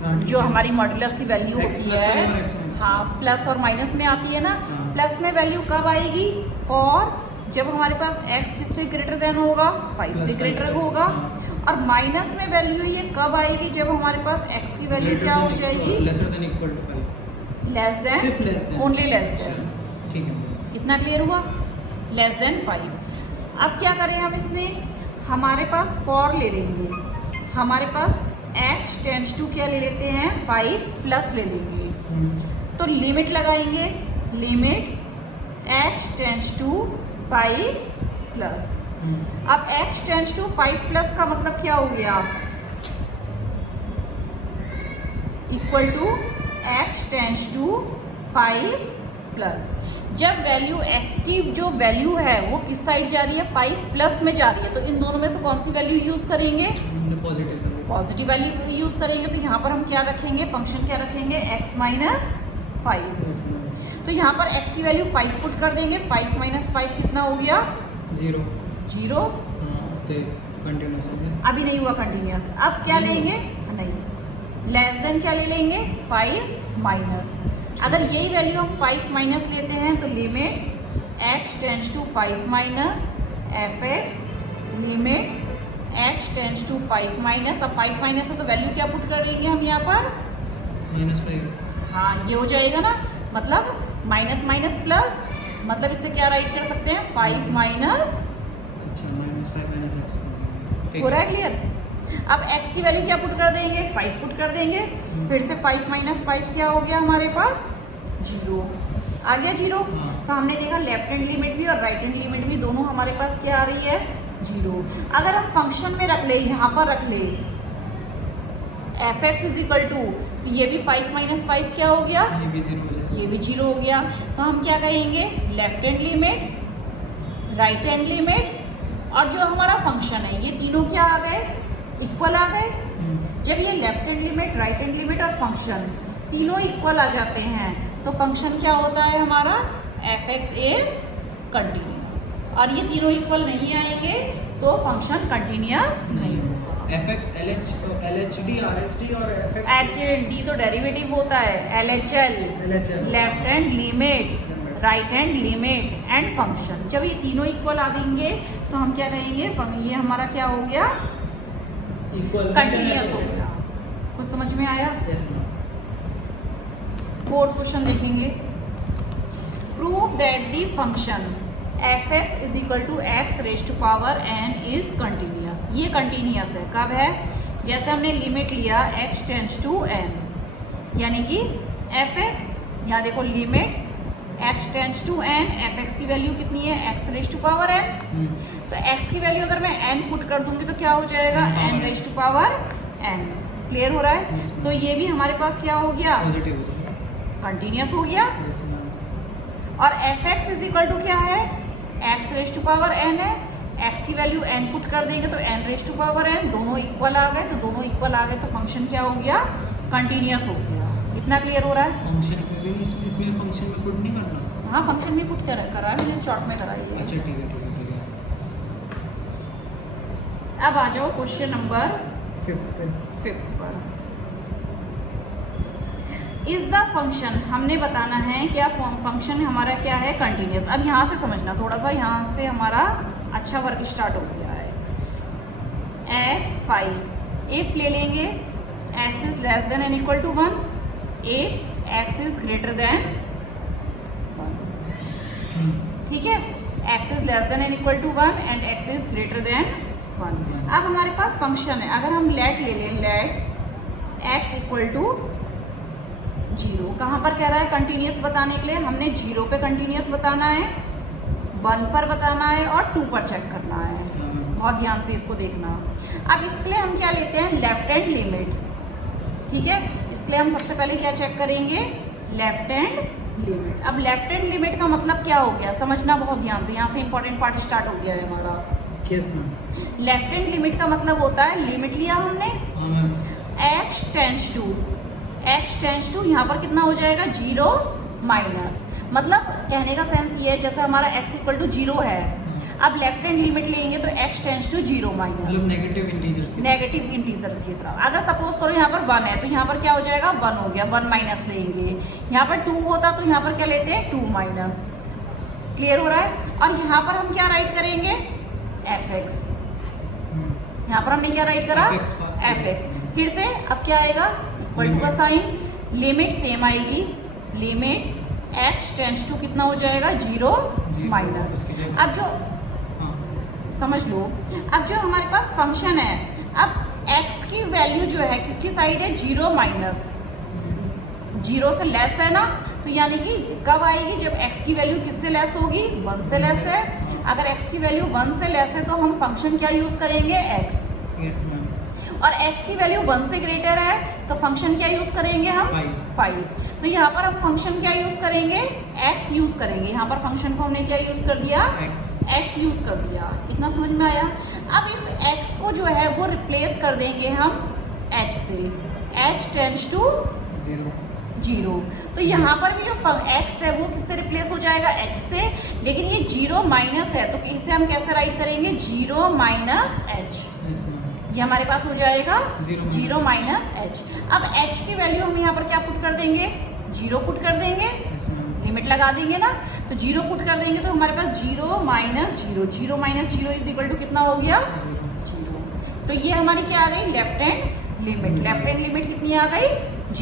जो हमारी मॉड्यूलस की वैल्यू होती है, हाँ प्लस और माइनस में आती है ना। प्लस में वैल्यू कब आएगी? फॉर जब हमारे पास x किससे ग्रेटर देन होगा? 5 से ग्रेटर होगा। और माइनस में वैल्यू ये कब आएगी? जब हमारे पास x की वैल्यू क्या हो जाएगी? Lesser than equal to 5। Less than, सिर्फ less than, only less than. ठीक है, इतना क्लियर हुआ? Less than 5। अब क्या करें हम इसमें? हमारे पास फॉर ले लेंगे, हमारे पास x टेंड्स टू क्या ले लेते हैं? 5 प्लस ले लेंगे। तो लिमिट लगाएंगे, limit x tends to 5 plus. अब x टेंड्स टू 5 प्लस का मतलब क्या हो गया? Equal to x tends to 5 plus. जब वैल्यू x की जो वैल्यू है वो किस साइड जा रही है? 5 प्लस में जा रही है। तो इन दोनों में से कौन सी वैल्यू यूज करेंगे? पॉजिटिव वैल्यू यूज करेंगे। तो यहाँ पर हम क्या रखेंगे? फंक्शन क्या रखेंगे? x minus 5। तो यहाँ पर x की वैल्यू 5 पुट कर देंगे। 5 माइनस 5 कितना हो गया? 0। 0। कंटिन्यूअस हो गया। अभी नहीं हुआ कंटिन्यूअस। अब क्या लेंगे? नहीं, लेस देन क्या ले लेंगे? 5 माइनस। अगर यही वैल्यू हम 5 माइनस लेते हैं तो limit x tends to 5 minus fx, limit x tends to 5 minus. अब 5 माइनस है तो वैल्यू क्या पुट करेंगे हम यहाँ पर? -5। हाँ, ये हो जाएगा ना, मतलब माइनस माइनस प्लस, मतलब इससे क्या राइट कर सकते हैं? 5 माइनस। अच्छा, -5 - x। हो रहा है क्लियर? अब x की वैल्यू क्या पुट कर देंगे? 5 पुट कर देंगे। फिर से 5 माइनस 5 क्या हो गया हमारे पास? 0 आ गया। 0। तो हमने देखा लेफ्ट हैंड लिमिट भी और राइट हैंड लिमिट भी दोनों हमारे पास क्या आ रही है? 0। अगर हम फंक्शन में रख ले, यहाँ पर रख ले fx इज इक्वल टू, तो ये भी 5 माइनस 5 क्या हो गया? ये भी 0 हो जाएगा। ये भी 0 हो गया। तो हम क्या कहेंगे? Left hand limit, right hand limit और जो हमारा फंक्शन है, ये तीनों क्या आ गए? इक्वल आ गए। जब ये left hand limit, right hand limit और फंक्शन तीनों इक्वल आ जाते हैं तो फंक्शन क्या होता है हमारा? fx is continuous. और ये तीनों इक्वल नहीं आएंगे तो फंक्शन कंटिन्यूअस नहीं होगा। fx LHD RHD और fx HD तो डेरिवेटिव होता है, LHL left hand limit, right hand limit and function. जब ये तीनों इक्वल आ देंगे तो हम क्या कहेंगे? ये हमारा क्या हो गया? इक्वल कंटिन्यूअस हो गया। कुछ समझ में आया? Yes ma'am. फोर्थ क्वेश्चन देखेंगे। Prove that the function fx is equal to x raise to power n is continuous. ये कंटिन्यूअस है। कब है? जैसे हमने लिमिट लिया x टेंड्स टू n, यानी कि fx, यहाँ देखो limit x tends to n, fx की वैल्यू कितनी है? x raise to power n। तो x की वैल्यू अगर मैं n पुट कर दूंगी तो क्या हो जाएगा? n raise to power n। Clear हो रहा है? तो ये भी हमारे पास क्या हो गया? पॉजिटिव हो जाएगा, कंटिन्यूअस हो गया। Yes ma'am. और fx इज इक्वल टू क्या है? x raise to power n है। x की वैल्यू n पुट कर देंगे तो n raise to power n, दोनों इक्वल आ गए। तो दोनों इक्वल आ गए तो फंक्शन क्या हो गया? कंटिन्यूअस हो गया। इतना क्लियर हो रहा है? फंक्शन में भी इसमें फंक्शन में पुट नहीं करना? हाँ, फंक्शन भी पुट करा है मैंने, शॉर्ट में कराई है। अच्छा, ठीक है। अब आ जाओ क्वेश्चन नंबर 5 पर। इज द फंक्शन, हमने बताना है क्या फंक्शन हमारा क्या है? कंटिन्यूअस। अब यहाँ से समझना थोड़ा सा, यहाँ से हमारा अच्छा वर्क स्टार्ट हो गया है। x 5 इफ ले लेंगे x is less than and equal to 1, if x is greater than 1। ठीक है? x is less than and equal to 1 and x is greater than 1। अब हमारे पास फंक्शन है, अगर हम लेट ले लें, लेट x इक्वल टू 0, कहाँ पर कह रहा है कंटिन्यूअस बताने के लिए? हमने 0 पे कंटिन्यूअस बताना है, 1 पर बताना है और 2 पर चेक करना है। बहुत ध्यान से इसको देखना। अब इसके लिए हम क्या लेते हैं? Left hand limit. ठीक है? इसके लिए हम सबसे पहले क्या चेक करेंगे? Left hand limit. अब लेफ्ट हैंड लिमिट का मतलब क्या हो गया? समझना बहुत ध्यान से, यहाँ से इंपॉर्टेंट पार्ट स्टार्ट हो गया है हमारा। Yes ma'am. Left hand limit का मतलब होता है, लिमिट लिया हमने, x टेंड्स टू यहाँ पर कितना हो जाएगा? 0 माइनस। मतलब कहने का सेंस ये है, जैसे हमारा x इक्वल टू 0 है, अब लेफ्ट हैंड लिमिट लेंगे तो x टेंड्स टू 0 माइनस मतलब नेगेटिव इंटीजर्स नेगेटिव इंटीजर्स की तरफ। अगर सपोज करो यहाँ पर 1 है तो यहाँ पर क्या हो जाएगा 1 हो गया, 1 माइनस लेंगे। यहाँ पर 2 होता तो यहाँ पर क्या लेते हैं 2 माइनस। क्लियर हो रहा है। और यहाँ पर हम क्या राइट करेंगे fx, यहाँ पर हमने क्या राइट करा fx। फिर से अब क्या आएगा इक्वल टू का साइन, लिमिट सेम आएगी, लिमिट x टेंड्स टू कितना हो जाएगा 0 माइनस। अब जो समझ लो, अब जो हमारे पास फंक्शन है, अब x की वैल्यू जो है किसकी साइड है 0 माइनस, 0 से लेस है ना, तो यानी कि कब आएगी जब x की वैल्यू किससे लेस होगी 1 से लेस है। अगर x की वैल्यू 1 से लेस है तो हम फंक्शन क्या यूज करेंगे x। Yes ma'am. और x की वैल्यू 1 से ग्रेटर है तो फंक्शन क्या यूज करेंगे हम 5। तो यहाँ पर हम फंक्शन क्या यूज करेंगे x यूज करेंगे। यहाँ पर फंक्शन को हमने क्या यूज कर दिया x यूज कर दिया। इतना समझ में आया। अब इस x को जो है वो रिप्लेस कर देंगे हम h से, h टेंड्स टू 0। तो यहाँ पर भी जो x है वो किससे रिप्लेस हो जाएगा h से, लेकिन ये 0 माइनस है तो इसे हम कैसे राइट करेंगे 0 माइनस h। ये हमारे पास हो जाएगा 0 माइनस h। अब h की वैल्यू हम यहाँ पर क्या पुट कर देंगे 0 पुट कर देंगे, लिमिट लगा देंगे ना, तो 0 पुट कर देंगे तो हमारे पास 0 minus 0, 0 minus 0 is equal to कितना हो गया 0। तो ये हमारी क्या आ गई left hand limit. Left hand limit कितनी आ गई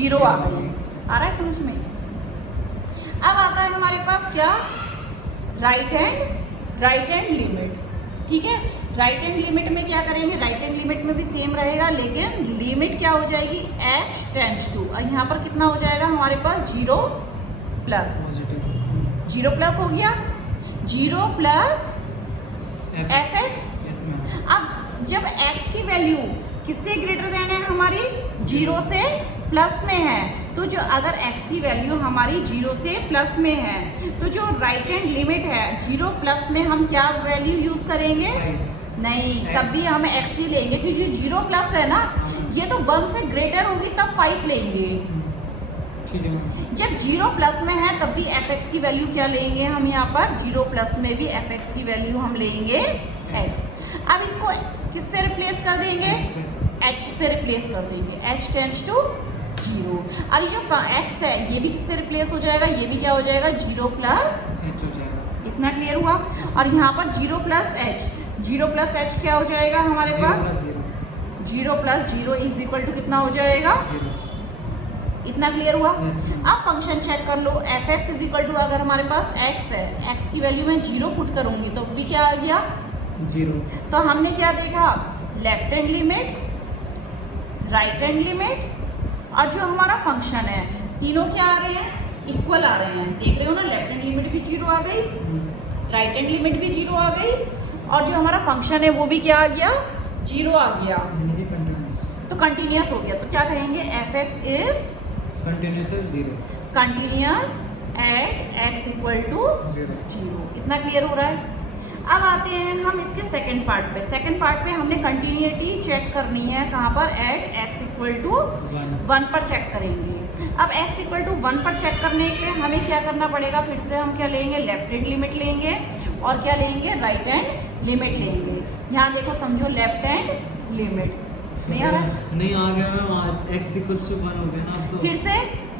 0 आ गई। आ रहा है समझ में। अब आता है हमारे पास क्या राइट हैंड लिमिट। ठीक है, राइट हैंड लिमिट में क्या करेंगे, राइट हैंड लिमिट में भी सेम रहेगा, लेकिन लिमिट क्या हो जाएगी x टेंड्स टू, और यहाँ पर कितना हो जाएगा हमारे पास 0 प्लस 0 प्लस हो गया 0 प्लस fx। अब जब x की वैल्यू किससे ग्रेटर देन है हमारी 0 से प्लस में है, तो जो अगर x की वैल्यू हमारी 0 से प्लस में है तो जो राइट हैंड लिमिट है 0 प्लस में हम क्या वैल्यू यूज करेंगे नहीं, तब भी हम x ही लेंगे क्योंकि 0 प्लस है ना, ये तो 1 से ग्रेटर होगी तब 5 लेंगे। जब 0 प्लस में है तब भी fx की वैल्यू क्या लेंगे हम यहाँ पर 0 प्लस में भी fx की वैल्यू हम लेंगे x। अब इसको किससे रिप्लेस कर देंगे h से रिप्लेस कर देंगे, h टेंड्स टू 0। और ये जो x है ये भी किससे रिप्लेस हो जाएगा, ये भी क्या हो जाएगा 0 प्लस h हो जाएगा। इतना क्लियर हुआ। और यहाँ पर 0 प्लस h क्या हो जाएगा हमारे पास 0 प्लस 0 इज इक्वल टू कितना हो जाएगा 0। इतना क्लियर हुआ। अब फंक्शन चेक कर लो fx इज इक्वल टू, अगर हमारे पास x है, x की वैल्यू मैं 0 पुट करूंगी तो भी क्या आ गया 0। तो हमने क्या देखा left hand limit, right hand limit और जो हमारा फंक्शन है, तीनों क्या आ रहे हैं इक्वल आ रहे हैं। देख रहे हो ना, लेफ्ट हैंड लिमिट भी 0 आ गई, राइट हैंड लिमिट भी 0 आ गई, और जो हमारा फंक्शन है वो भी क्या आ गया 0 आ गया, तो कंटिन्यूस हो गया। तो क्या कहेंगे fx is continuous at x equal to 0। इतना क्लियर हो रहा है। अब आते हैं हम इसके सेकंड पार्ट पे। सेकंड पार्ट पे हमने कंटिन्यूटी चेक करनी है, कहाँ पर एट x इक्वल टू 1 पर चेक करेंगे। अब x इक्वल टू 1 पर चेक करने के लिए हमें क्या करना पड़ेगा, फिर से हम क्या लेंगे लेफ्ट हैंड लिमिट लेंगे और क्या लेंगे राइट हैंड लिमिट लेंगे। यहाँ देखो समझो लेफ्ट हैंड लिमिट नहीं आ रहा है, नहीं आ गया मैम, x इक्वल्स टू 1 हो गया ना। तो फिर से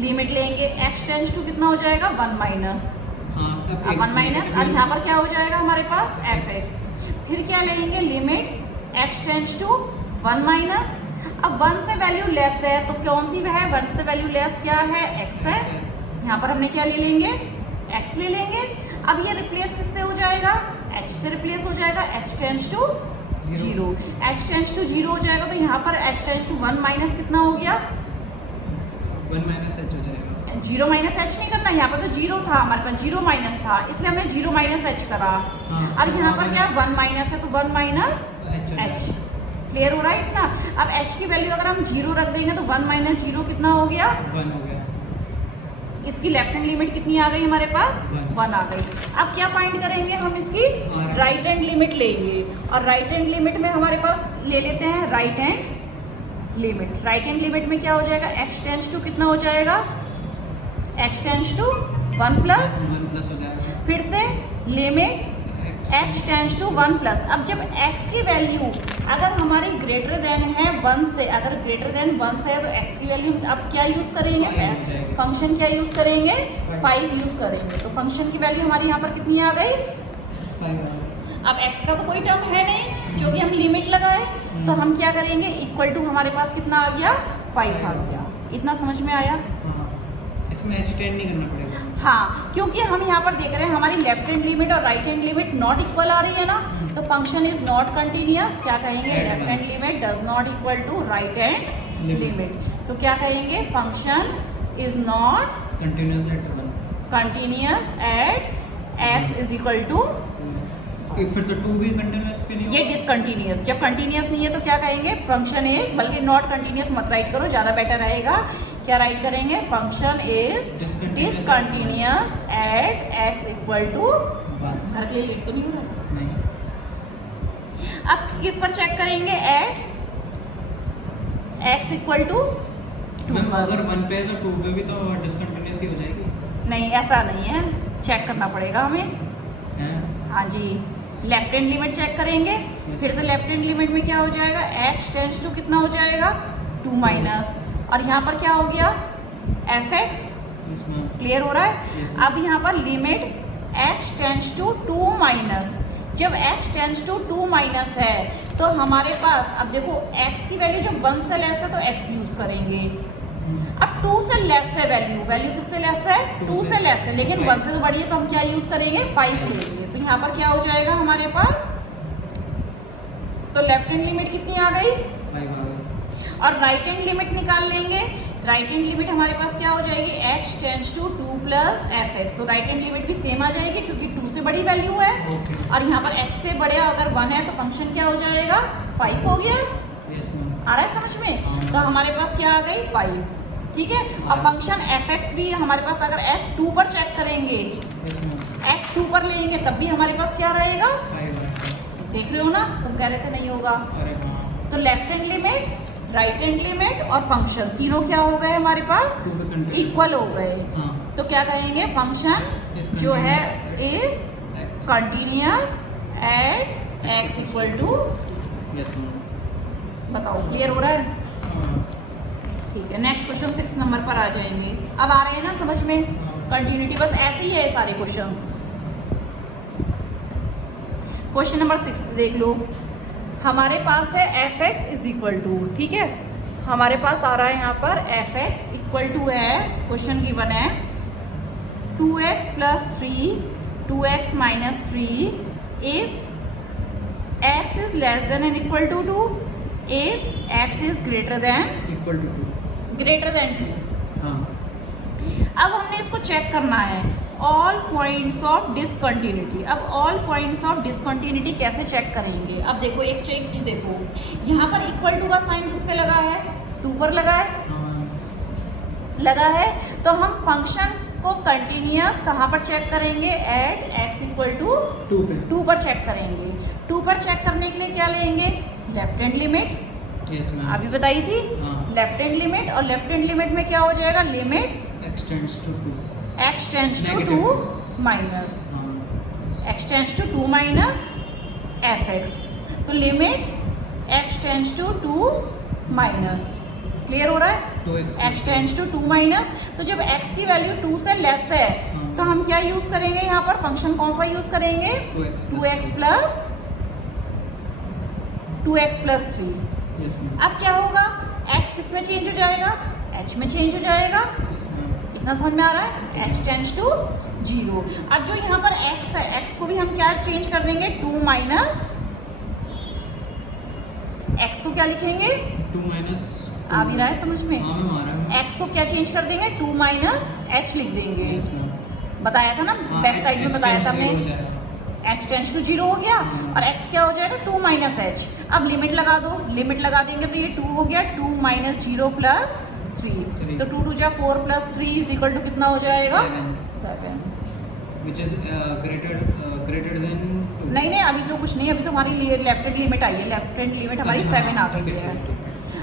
लिमिट लेंगे, x टेंड्स टू कितना हो जाएगा 1 माइनस, अब 1 माइनस, अब यहाँ पर क्या हो जाएगा हमारे पास fx। फिर क्या लेंगे limit x tends to 1 minus. अब 1 से वैल्यू लेस है तो कौन सी है 1 से वैल्यू लेस क्या है x है, यहाँ पर हमने क्या ले लेंगे x ले लेंगे। अब ये रिप्लेस किससे हो जाएगा h से रिप्लेस हो जाएगा, h tends to 0, h tends to 0 हो जाएगा तो यहाँ पर h टेंड्स टू 1 माइनस कितना हो गया 1 माइनस h हो जाएगा। 0 माइनस h नहीं करना, यहाँ पर तो 0 था हमारे पास, 0 माइनस था इसलिए हमने 0 माइनस h करा। और यहाँ पर क्या 1 माइनस है तो 1 माइनस h। क्लियर हो रहा है इतना। अब h की वैल्यू अगर हम 0 रख देंगे तो 1 माइनस 0 कितना हो गया 1 हो गया। इसकी लेफ्ट हैंड लिमिट कितनी आ गई हमारे पास 1 आ गई। अब क्या फाइंड करेंगे हम, इसकी राइट हैंड लिमिट लेंगे और राइट हैंड लिमिट में हमारे पास ले लेते हैं right hand limit. Right hand limit में क्या हो जाएगा x टेंड्स टू कितना हो जाएगा x टेंड्स टू 1 प्लस हो जाएगा। फिर से limit x tends to 1 plus. अब जब x की वैल्यू अगर हमारी ग्रेटर देन है 1 से, अगर ग्रेटर देन 1 से है तो x की वैल्यू अब क्या यूज़ करेंगे, फंक्शन क्या यूज़ करेंगे, 5 यूज़ करेंगे। तो फंक्शन की वैल्यू हमारी यहाँ पर कितनी आ गई, 5। अब x का तो कोई टर्म है नहीं जो कि हम लिमिट लगाए, तो हम क्या करेंगे, इक्वल टू हमारे पास कितना आ गया, 5 आ गया। इतना समझ में आया? इसमें एक्सटेंड नहीं करना पड़ेगा। हाँ, क्योंकि हम यहाँ पर देख रहे हैं हमारी लेफ्ट हैंड लिमिट और right hand limit not equal आ रही है ना, तो फंक्शन इज नॉट कंटिन्यूअस। क्या कहेंगे, left hand limit does not equal to right hand limit. तो क्या कहेंगे, function is not continuous at x is equal to, फिर तो 2 भी कंटिन्यूअस पे नहीं होगा। ये डिसकंटिन्यूअस, जब कंटिन्यूअस नहीं है तो क्या कहेंगे, फंक्शन इज, बल्कि नॉट कंटिन्यूअस मत राइट करो, ज़्यादा बेटर रहेगा। क्या राइट करेंगे, function is discontinuous at x equal to, घर के लिए लिख तो नहीं हो रहा नहीं। अब किस पर चेक करेंगे, एट x इक्वल टू 2 पर। अगर 1 पे है तो 2 पे भी तो डिसकंटिन्यूअस ही हो जाएगी। नहीं, ऐसा नहीं है, चेक करना पड़ेगा हमें। हाँ जी, लेफ्ट हैंड लिमिट चेक करेंगे, फिर से लेफ्ट हैंड लिमिट में क्या हो जाएगा, x टेंड्स टू कितना हो जाएगा, 2 माइनस, और यहाँ पर क्या हो गया, fx। क्लियर हो रहा है? अब यहाँ पर limit x tends to 2 minus, जब x टेंड्स टू 2 माइनस है तो हमारे पास, अब देखो x की वैल्यू जब 1 से लेस है तो x यूज करेंगे। अब 2 से लेस है वैल्यू किससे लेस है, 2 से लेस है, लेकिन 1 से तो बड़ी है तो हम क्या यूज करेंगे, 5 लेंगे। तो यहाँ पर क्या हो जाएगा हमारे पास, तो लेफ्ट हैंड लिमिट कितनी आ गई, 5 आ गई, और राइट हैंड लिमिट निकाल लेंगे। राइट हैंड लिमिट हमारे पास क्या हो जाएगी, x tends to 2 plus fx। तो राइट हैंड लिमिट भी सेम आ जाएगी क्योंकि 2 से बड़ी वैल्यू है, और यहाँ पर x से बड़े अगर 1 है तो फंक्शन क्या हो जाएगा, 5 हो गया। आ रहा है समझ में? तो हमारे पास क्या आ गई, 5। ठीक है, और फंक्शन fx भी हमारे पास, अगर f2 पर चेक करेंगे, f2 पर लेंगे तब भी हमारे पास क्या रहेगा, 5। देख रहे हो ना, तुम कह रहे थे नहीं होगा। तो left hand limit, right hand limit और फंक्शन तीनों क्या हो गए हमारे पास, इक्वल हो गए। तो क्या कहेंगे, फंक्शन जो है is continuous at x equal to, बताओ क्लियर हो रहा है? ठीक है, नेक्स्ट क्वेश्चन 6 नंबर पर आ जाएंगे। अब आ रहे हैं ना समझ में, कंटिन्यूटी बस ऐसे ही है सारे क्वेश्चंस। क्वेश्चन नंबर 6 देख लो, हमारे पास है fx इज इक्वल टू, ठीक है, हमारे पास आ रहा है यहाँ पर fx इक्वल टू है, क्वेश्चन गिवन है 2x plus 3, 2x minus 3 if x is less than and equal to 2, if x is greater than equal to 2। अब हमने इसको चेक करना है, ऑल पॉइंट्स ऑफ डिसकंटिन्यूटी। अब ऑल पॉइंट्स ऑफ डिसकंटिन्यूटी कैसे check करेंगे, अब देखो एक चीज देखो, यहाँ पर इक्वल टू का साइन किस पे लगा है, 2 पर लगा है, तो हम फंक्शन को कंटिन्यूअस कहाँ पर चेक करेंगे, एट x इक्वल टू 2 पर चेक करेंगे। 2 पर चेक करने के लिए क्या लेंगे, लेफ्ट हैंड लिमिट, अभी बताई थी, लेफ्ट हैंड लिमिट, और लेफ्ट हैंड लिमिट में क्या हो जाएगा, limit x tends to 2 minus, x tends to 2 minus fx। तो limit x tends to 2 minus, clear हो रहा है, x टेंड्स टू 2 माइनस। तो जब x की वैल्यू 2 से लेस है तो हम क्या यूज करेंगे, यहाँ पर फंक्शन कौन सा यूज करेंगे, 2x प्लस 3। अब क्या होगा, x किस में चेंज हो जाएगा, h में चेंज हो जाएगा। इतना समझ में आ रहा है, h टेंड्स टू 0। अब जो यहाँ पर x है, x को भी हम क्या चेंज कर देंगे, 2 माइनस, x को क्या लिखेंगे, 2 माइनस, आ भी रहा है समझ में, x को क्या चेंज कर देंगे, 2 माइनस h लिख देंगे। बताया था ना, बैक साइड में बताया था हमने, h टेंड्स टू 0 हो गया, और x क्या हो जाएगा, 2 माइनस h। अब लिमिट लगा दो, लिमिट लगा देंगे तो ये 2 हो गया, 2 माइनस 0 प्लस 3, तो 2 2 जा 4 प्लस 3 इज इक्वल टू कितना हो जाएगा, 7। Which is greater than 2। नहीं, अभी तो कुछ नहीं, अभी तो हमारी लेफ्ट हैंड लिमिट आई है, लेफ्ट हैंड लिमिट हमारी 7 आ गई है।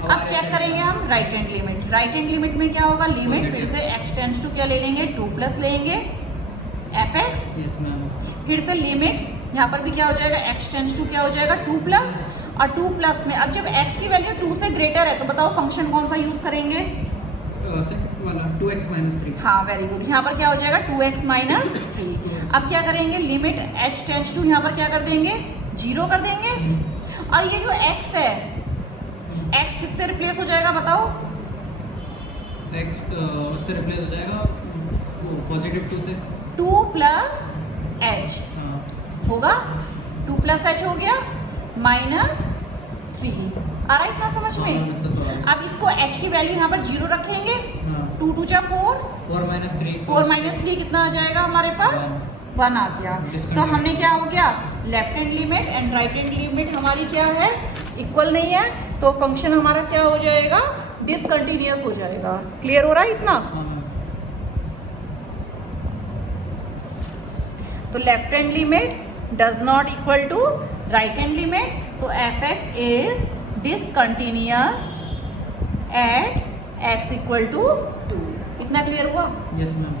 अब चेक करेंगे हम right hand limit, right hand limit में क्या होगा, लिमिट फिर से x टेंड्स टू क्या ले लेंगे, 2 प्लस लेंगे fx, Yes, ma'am। फिर से लिमिट यहाँ पर भी क्या हो जाएगा, x टेंस टू क्या हो जाएगा 2 प्लस, और 2 प्लस में अब जब x की वैल्यू 2 से ग्रेटर है तो बताओ फंक्शन कौन सा यूज करेंगे? सेकंड वाला 2x minus 3। हाँ वेरी गुड, यहाँ पर क्या हो जाएगा 2x माइनस 3। अब क्या करेंगे, लिमिट h टेंस टू यहाँ पर क्या कर देंगे 0 कर देंगे, और ये जो x है x किससे रिप्लेस हो जाएगा बताओ? x उससे रिप्लेस हो जाएगा पॉजिटिव 2 से 2 प्लस h हाँ होगा, 2 प्लस h हो गया माइनस 3। आ रहा है इतना समझ में? तो अब इसको h की वैल्यू यहाँ पर 0 रखेंगे, हाँ 2 2 जा 4, 4 minus 3 4 माइनस 3 कितना आ जाएगा हमारे पास? 1 आ गया। तो हमने क्या हो गया, left hand limit and right hand limit हमारी क्या है, इक्वल नहीं है, तो फंक्शन हमारा क्या हो जाएगा, डिसकंटिन्यूअस हो जाएगा। क्लियर हो रहा है इतना? तो left hand limit does not equal to right hand limit, तो F X is discontinuous at x equal to 2। इतना क्लियर हुआ? Yes ma'am.